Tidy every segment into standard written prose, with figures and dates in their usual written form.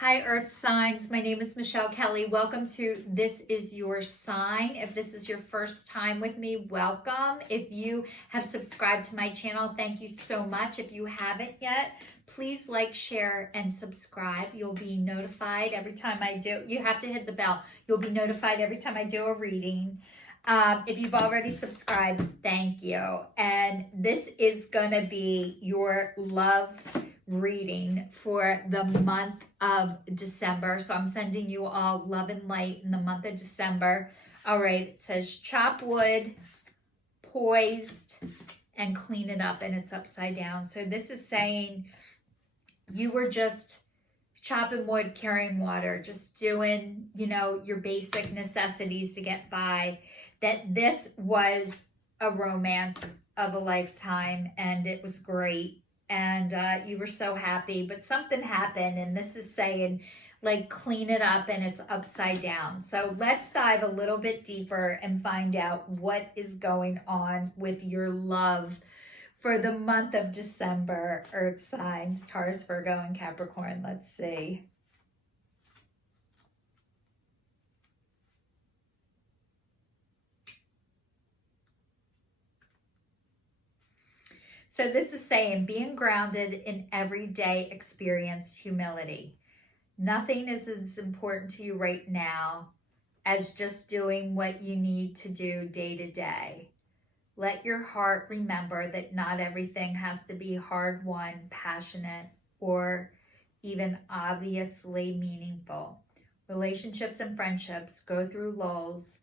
Hi, Earth signs. My name is Michelle Kelly. Welcome to This Is Your Sign. If this is your first time with me, welcome. If you have subscribed to my channel, thank you so much. If you haven't yet, please like, share, and subscribe. You'll be notified every time I do. You have to hit the bell. You'll be notified every time I do a reading. If you've already subscribed, thank you. And this is going to be your love reading for the month of December. So I'm sending you all love and light in the month of December. All right, it says chop wood, poised, and clean it up, and it's upside down. So this is saying you were just chopping wood, carrying water, just doing, your basic necessities to get by. That this was a romance of a lifetime, and it was great. And you were so happy, but something happened, and this is saying, like, clean it up, and it's upside down. So let's dive a little bit deeper and find out what is going on with your love for the month of December. Earth signs, Taurus, Virgo, and Capricorn. Let's see. So this is saying being grounded in everyday experience, humility. Nothing is as important to you right now as just doing what you need to do day to day. Let your heart remember that not everything has to be hard-won, passionate, or even obviously meaningful. Relationships and friendships go through lulls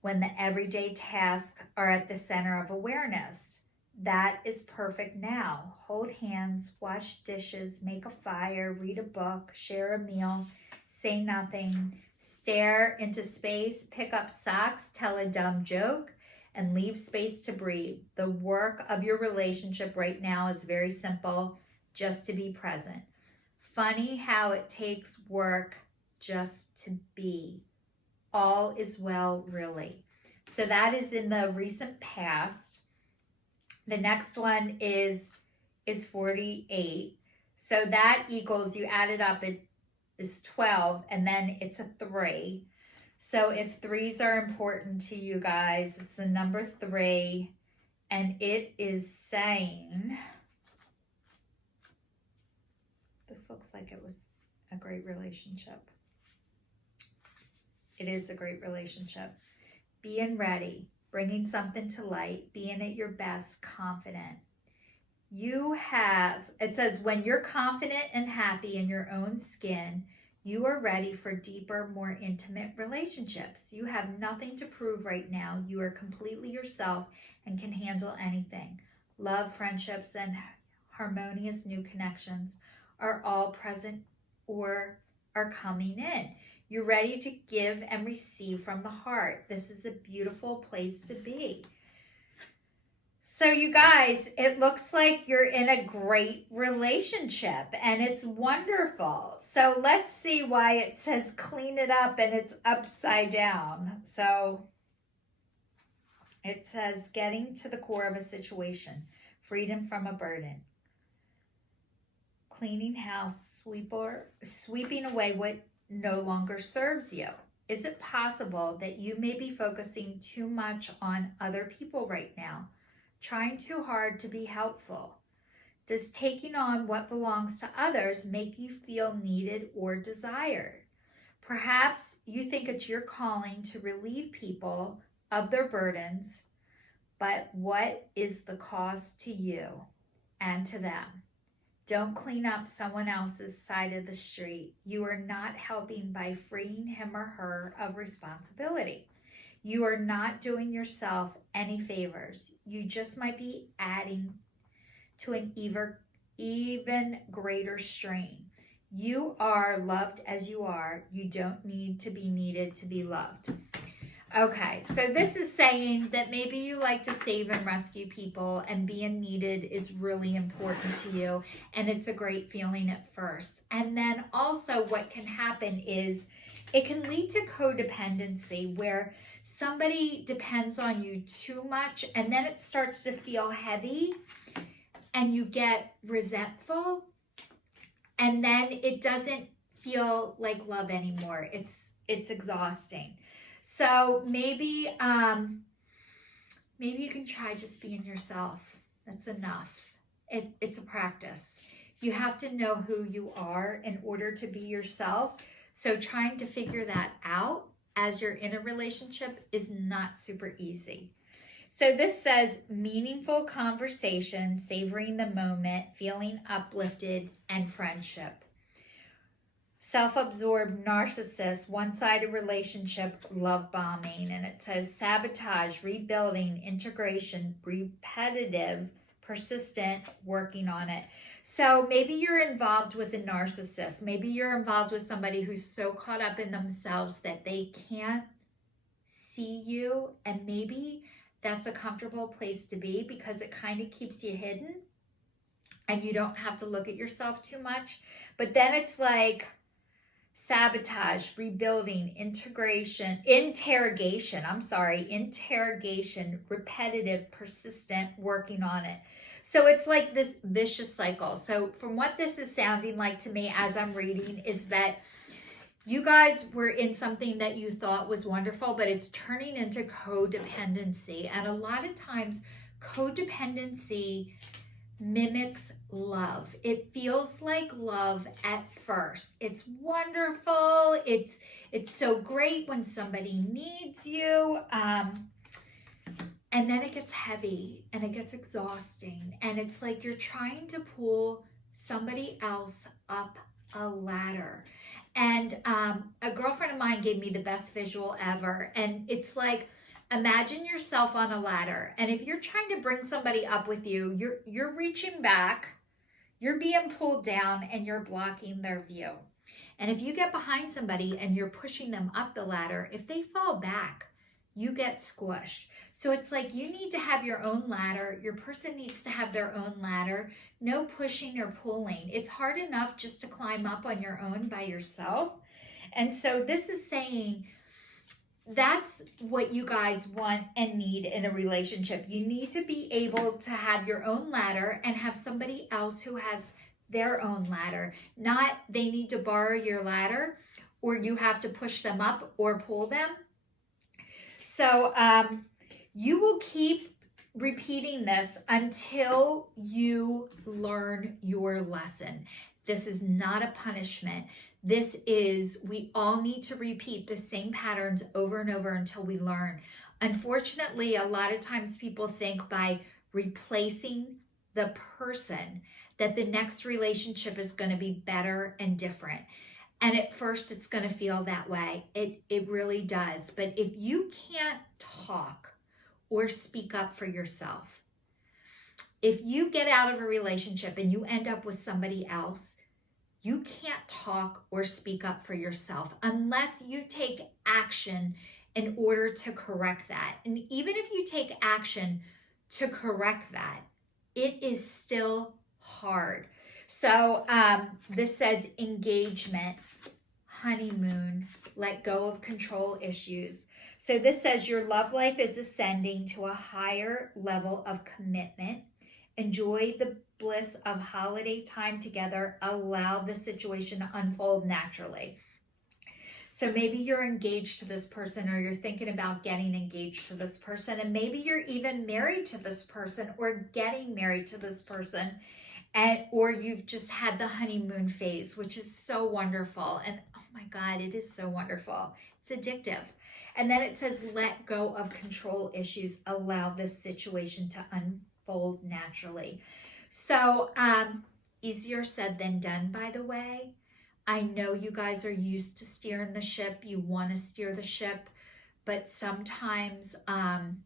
when the everyday tasks are at the center of awareness. That is perfect now. Hold hands, wash dishes, make a fire, read a book, share a meal, say nothing, stare into space, pick up socks, tell a dumb joke, and leave space to breathe. The work of your relationship right now is very simple, just to be present. Funny how it takes work just to be. All is well, really. So that is in the recent past. The next one is 48. So that equals, you add it up, it is 12, and then it's a 3. So if 3s are important to you guys, it's the number 3, and it is saying, this looks like it was a great relationship. It is a great relationship. Being ready. Bringing something to light, being at your best, confident. It says, when you're confident and happy in your own skin, you are ready for deeper, more intimate relationships. You have nothing to prove right now. You are completely yourself and can handle anything. Love, friendships, and harmonious new connections are all present or are coming in. You're ready to give and receive from the heart. This is a beautiful place to be. So you guys, it looks like you're in a great relationship and it's wonderful. So let's see why it says clean it up and it's upside down. So it says getting to the core of a situation, freedom from a burden. Cleaning house, sweeping away what no longer serves you. Is it possible that you may be focusing too much on other people right now, trying too hard to be helpful? Does taking on what belongs to others make you feel needed or desired? Perhaps you think it's your calling to relieve people of their burdens, but what is the cost to you and to them? Don't clean up someone else's side of the street. You are not helping by freeing him or her of responsibility. You are not doing yourself any favors. You just might be adding to an even greater strain. You are loved as you are. You don't need to be needed to be loved. Okay, so this is saying that maybe you like to save and rescue people and being needed is really important to you and it's a great feeling at first. And then also what can happen is it can lead to codependency where somebody depends on you too much and then it starts to feel heavy and you get resentful and then it doesn't feel like love anymore. It's exhausting. So maybe maybe you can try just being yourself. That's enough. It's a practice. You have to know who you are in order to be yourself. So trying to figure that out as you're in a relationship is not super easy. So this says meaningful conversation, savoring the moment, feeling uplifted, and friendship. Self-absorbed narcissist, one-sided relationship, love bombing. And it says sabotage, rebuilding, integration, repetitive, persistent, working on it. So maybe you're involved with a narcissist. Maybe you're involved with somebody who's so caught up in themselves that they can't see you. And maybe that's a comfortable place to be because it kind of keeps you hidden and you don't have to look at yourself too much. But then it's like sabotage, rebuilding, interrogation, repetitive, persistent, working on it. So it's like this vicious cycle. So from what this is sounding like to me as I'm reading is that you guys were in something that you thought was wonderful, but it's turning into codependency. And a lot of times codependency mimics love. It feels like love at first. It's wonderful. It's so great when somebody needs you. And then it gets heavy and it gets exhausting. And it's like you're trying to pull somebody else up a ladder. And a girlfriend of mine gave me the best visual ever. And it's like, imagine yourself on a ladder. And if you're trying to bring somebody up with you, you're reaching back, you're being pulled down, and you're blocking their view. And if you get behind somebody and you're pushing them up the ladder, if they fall back, you get squished. So it's like you need to have your own ladder. Your person needs to have their own ladder. No pushing or pulling. It's hard enough just to climb up on your own by yourself. And so this is saying that's what you guys want and need in a relationship. You need to be able to have your own ladder and have somebody else who has their own ladder. Not they need to borrow your ladder or you have to push them up or pull them. So you will keep repeating this until you learn your lesson. This is not a punishment. This is, we all need to repeat the same patterns over and over until we learn. Unfortunately, a lot of times people think by replacing the person that the next relationship is going to be better and different. And at first it's going to feel that way. It really does. But if you can't talk or speak up for yourself, if you get out of a relationship and you end up with somebody else, you can't talk or speak up for yourself unless you take action in order to correct that. And even if you take action to correct that, it is still hard. So this says engagement, honeymoon, let go of control issues. So this says your love life is ascending to a higher level of commitment. Enjoy the bliss of holiday time together. Allow the situation to unfold naturally. So maybe you're engaged to this person or you're thinking about getting engaged to this person, and maybe you're even married to this person or getting married to this person. Or you've just had the honeymoon phase, which is so wonderful. And oh my God, it is so wonderful. It's addictive. And then it says, let go of control issues. Allow this situation to unfold naturally. So easier said than done, by the way. I know you guys are used to steering the ship. You want to steer the ship. But sometimes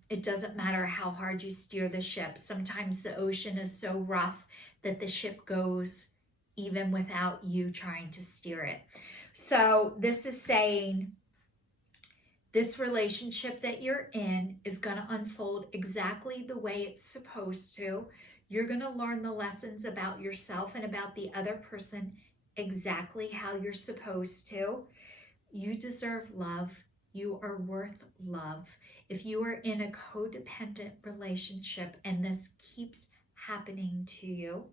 it doesn't matter how hard you steer the ship. Sometimes the ocean is so rough that the ship goes even without you trying to steer it. So this is saying this relationship that you're in is going to unfold exactly the way it's supposed to. You're going to learn the lessons about yourself and about the other person exactly how you're supposed to. You deserve love. You are worth love. If you are in a codependent relationship and this keeps happening to you,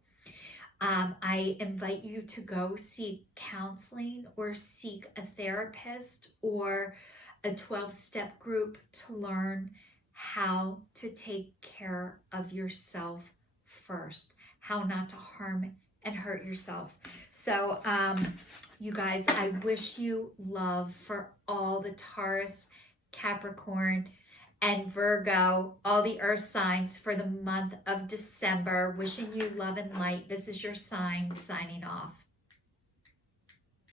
I invite you to go seek counseling or seek a therapist or a 12-step group to learn how to take care of yourself first, how not to harm and hurt yourself. So, you guys, I wish you love for all the Taurus, Capricorn, and Virgo, all the earth signs for the month of December. Wishing you love and light. This is your sign signing off.